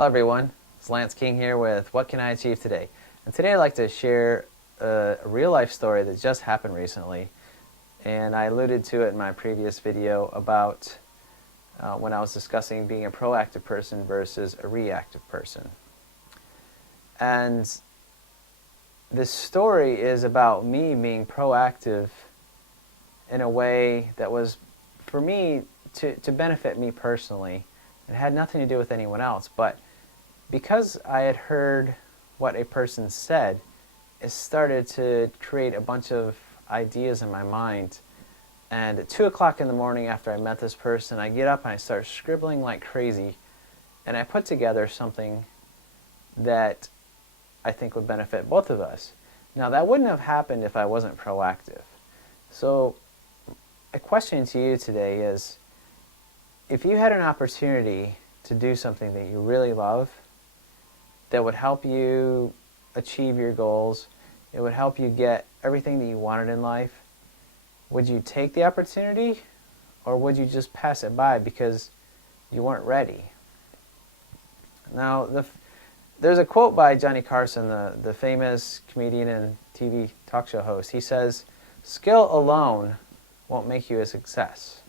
Hello everyone, it's Lance King here with What Can I Achieve Today? And today I'd like to share a real life story that just happened recently, and I alluded to it in my previous video about when I was discussing being a proactive person versus a reactive person. And this story is about me being proactive in a way that was, for me, to benefit me personally. It had nothing to do with anyone else, but because I had heard what a person said, it started to create a bunch of ideas in my mind. And at 2 o'clock in the morning after I met this person, I get up and I start scribbling like crazy, and I put together something that I think would benefit both of us. Now, that wouldn't have happened if I wasn't proactive. So a question to you today is, if you had an opportunity to do something that you really love, that would help you achieve your goals, it would help you get everything that you wanted in life, would you take the opportunity, or would you just pass it by because you weren't ready? Now, there's a quote by Johnny Carson, the famous comedian and TV talk show host. He says, "Skill alone won't make you a success.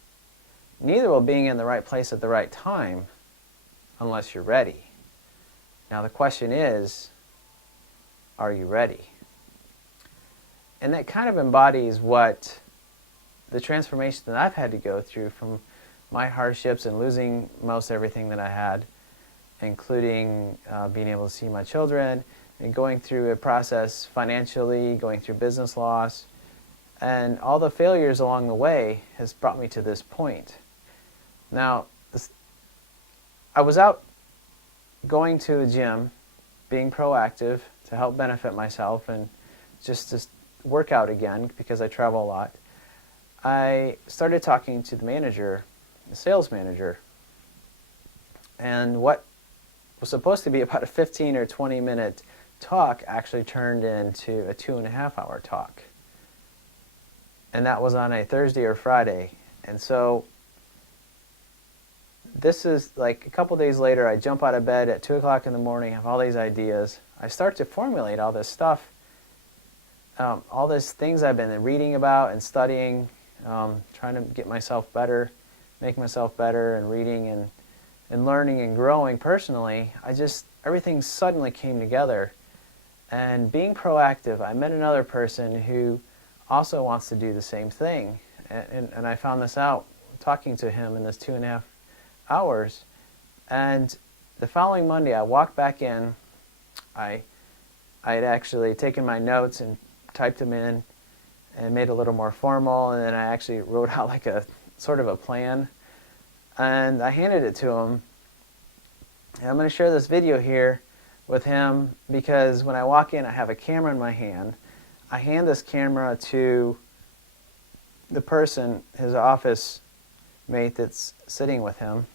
Neither will being in the right place at the right time unless you're ready." Now the question is, are you ready? And that kind of embodies what the transformation that I've had to go through from my hardships and losing most everything that I had, including being able to see my children, and going through a process financially, going through business loss, and all the failures along the way has brought me to this point. Now, I was out going to the gym, being proactive to help benefit myself and just to work out again because I travel a lot. I started talking to the manager, the sales manager, and what was supposed to be about a 15 or 20 minute talk actually turned into a 2.5 hour talk. And that was on a Thursday or Friday. And so this is like a couple days later, I jump out of bed at 2 o'clock in the morning, have all these ideas. I start to formulate all this stuff, all these things I've been reading about and studying, trying to get myself better, make myself better, and reading and learning and growing personally. Everything suddenly came together. And being proactive, I met another person who also wants to do the same thing. And I found this out talking to him in this 2.5 hours. And the following Monday, I walked back in. I had actually taken my notes and typed them in and made it a little more formal, and then I actually wrote out like a sort of a plan, and I handed it to him. And I'm going to share this video here with him because when I walk in, I have a camera in my hand. I hand this camera to the person, his office mate that's sitting with him,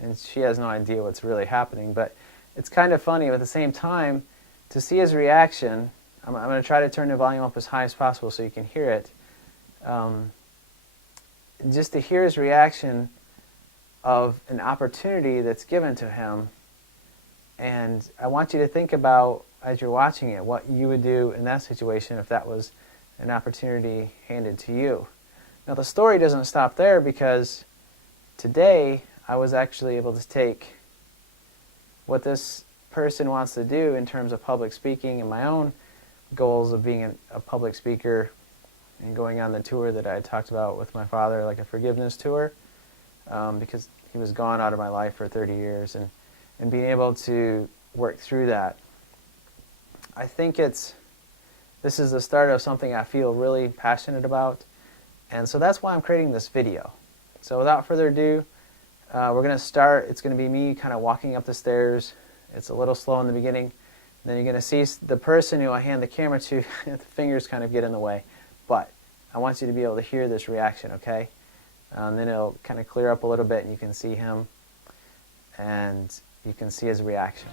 and she has no idea what's really happening, but it's kind of funny. At the same time, to see his reaction, I'm going to try to turn the volume up as high as possible so you can hear it. Just to hear his reaction of an opportunity that's given to him. And I want you to think about, as you're watching it, what you would do in that situation if that was an opportunity handed to you. Now the story doesn't stop there, because today I was actually able to take what this person wants to do in terms of public speaking and my own goals of being a public speaker and going on the tour that I talked about with my father, like a forgiveness tour, because he was gone out of my life for 30 years, and being able to work through that. I think this is the start of something I feel really passionate about, and so that's why I'm creating this video. So without further ado, we're going to start. It's going to be me kind of walking up the stairs. It's a little slow in the beginning. Then you're going to see the person who I hand the camera to, the fingers kind of get in the way. But I want you to be able to hear this reaction, okay? And then it'll kind of clear up a little bit, and you can see him, and you can see his reaction.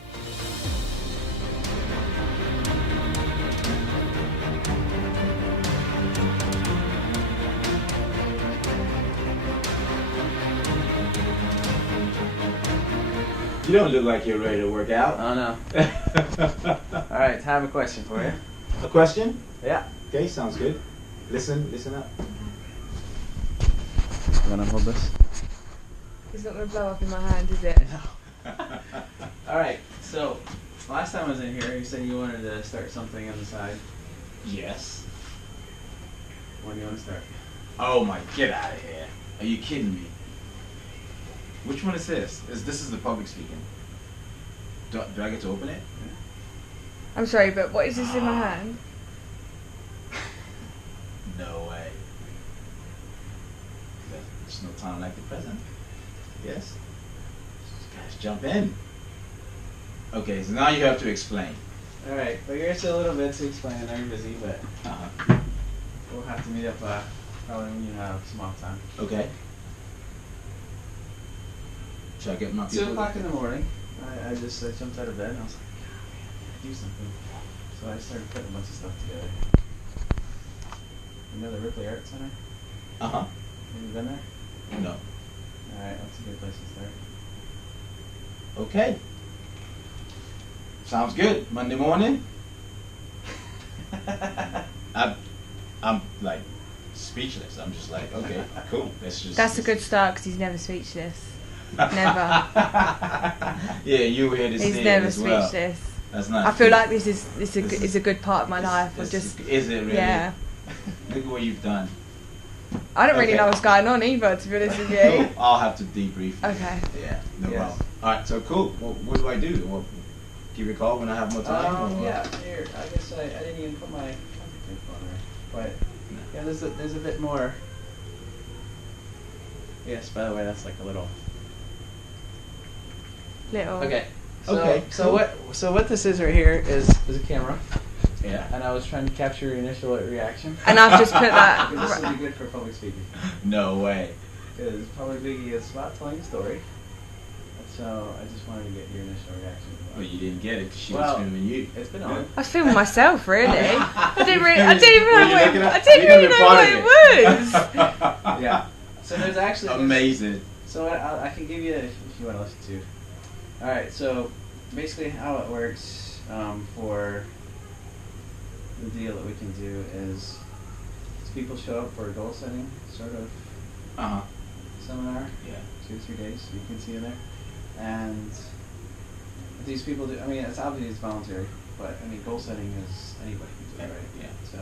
You don't look like you're ready to work out. Oh no. Alright, I have a question for you. A question? Yeah. Okay, sounds good. Listen up. You wanna hold this? It's not going to blow up in my hand, is it? No. Alright, so last time I was in here, you said you wanted to start something on the side. Yes. When do you want to start? Oh my, get out of here. Are you kidding me? Which one is this? This is the public speaking. Do I get to open it? I'm sorry, but what is this in my hand? No way. There's no time like the present. Yes? Guys, jump in. Okay, so now you have to explain. Alright, but here's a little bit to explain. I know you're busy, but we'll have to meet up probably when you have some off time. Okay. Should I get my 2 o'clock in the morning, I jumped out of bed and I was like, God, I gotta do something. So I started putting a bunch of stuff together. You know the Ripley Art Center? Uh-huh. Have you been there? No. Alright, that's a good place to start. Okay. Sounds good. Monday morning. I'm like speechless. I'm just like, okay, cool. That's a good start because he's never speechless. Never. Yeah, you were here to He's see never it as well. speechless. That's not. I feel like this is a good part of my life. Is it really? Yeah. Look at what you've done. I don't really Okay. know what's going on either, to be honest with you. Cool. I'll have to debrief. Okay. Yeah, no Yes. problem. All right, so cool. Well, what do I do? Well, give you a call when I have more time. or- Yeah, here, I guess I didn't even put my contact on there. But, yeah, there's a bit more. Yes, by the way, that's like a little. Little. Okay. Okay, So cool. what this is right here is a camera, Yeah. and I was trying to capture your initial reaction. And I've just put This that. would be good for public speaking. No way. Because public speaking is about telling a story. So I just wanted to get your initial reaction. But you didn't get it 'cause she Well, was filming you. It's been on. I was filming myself, really. I didn't really Were know you what looking at- I didn't you really could've know been what part it of was. Yeah. So there's actually this- Amazing. So I can give you if you want to listen to. All right. So basically, how it works for the deal that we can do is people show up for a goal setting sort of Uh-huh. seminar. Yeah. 2 to 3 days. You can see in there, and these people do. I mean, it's obviously it's voluntary, but I mean, goal setting is anybody can do it, right? Yeah. So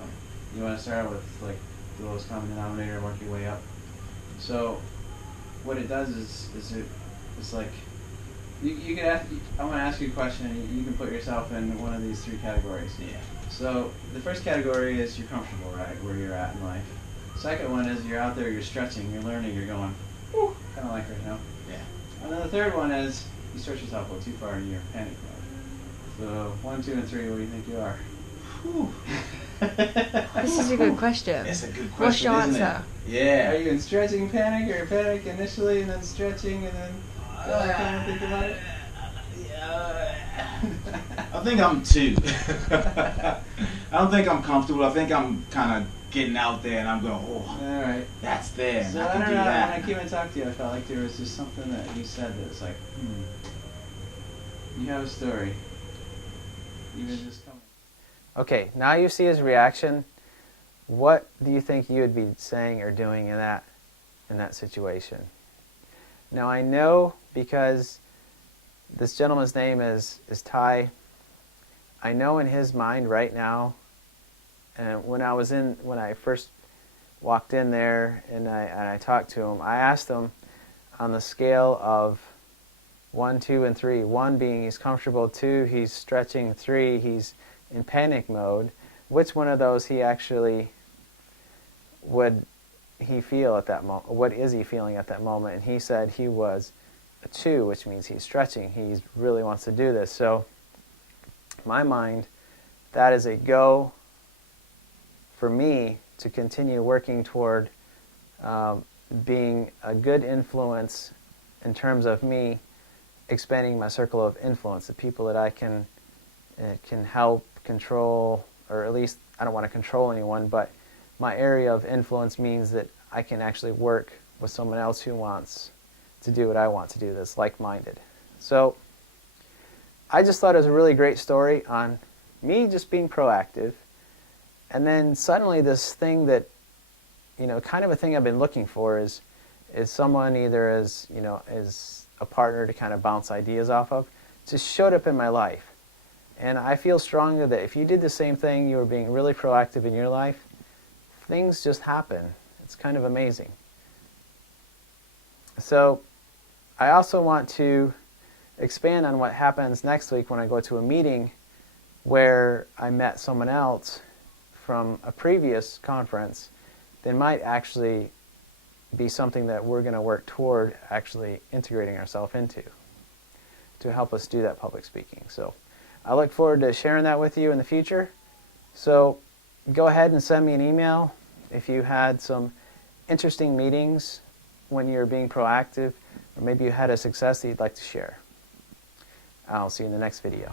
you want to start out with like the lowest common denominator and work your way up. So what it does is it's like you can ask. I want to ask you a question, and you can put yourself in one of these 3 categories. Yeah. So the first category is you're comfortable, right, where you're at in life. Second one is you're out there, you're stretching, you're learning, you're going, whew, kind of like right now. Yeah. And then the third one is you stretch yourself a little too far and you're panic mode. So 1, 2, and 3, what do you think you are? Whew. This is a good question. It's a good question. What's your isn't answer? It? Yeah. Are you in stretching panic, or panic initially and then stretching and then go back home and think about it? I think I'm 2. I don't think I'm comfortable. I think I'm kind of getting out there and I'm going, oh, All right. that's there. And So I I can don't do know. that. When I came and talked to you, I felt like there was just something that you said that was like, you have a story. Even just coming. Okay, now you see his reaction. What do you think you would be saying or doing in that situation? Now I know because this gentleman's name is Ty. I know in his mind right now, and when I first walked in there and I talked to him, I asked him on the scale of 1, 2, and 3. 1 being he's comfortable, 2 he's stretching, 3 he's in panic mode. Which one of those he actually would he feel at that moment? What is he feeling at that moment? And he said he was a 2, which means he's stretching. He really wants to do this. So, in my mind, that is a go for me to continue working toward being a good influence in terms of me expanding my circle of influence, the people that I can help control, or at least I don't want to control anyone, but my area of influence means that I can actually work with someone else who wants to do what I want to do, that's like-minded. So I just thought it was a really great story on me just being proactive. And then suddenly this thing that, kind of a thing I've been looking for is someone either as a partner to kind of bounce ideas off of, just showed up in my life. And I feel strongly that if you did the same thing, you were being really proactive in your life, things just happen. It's kind of amazing. So I also want to expand on what happens next week when I go to a meeting where I met someone else from a previous conference that might actually be something that we're going to work toward actually integrating ourselves into to help us do that public speaking. So I look forward to sharing that with you in the future. So go ahead and send me an email if you had some interesting meetings when you're being proactive, or maybe you had a success that you'd like to share. I'll see you in the next video.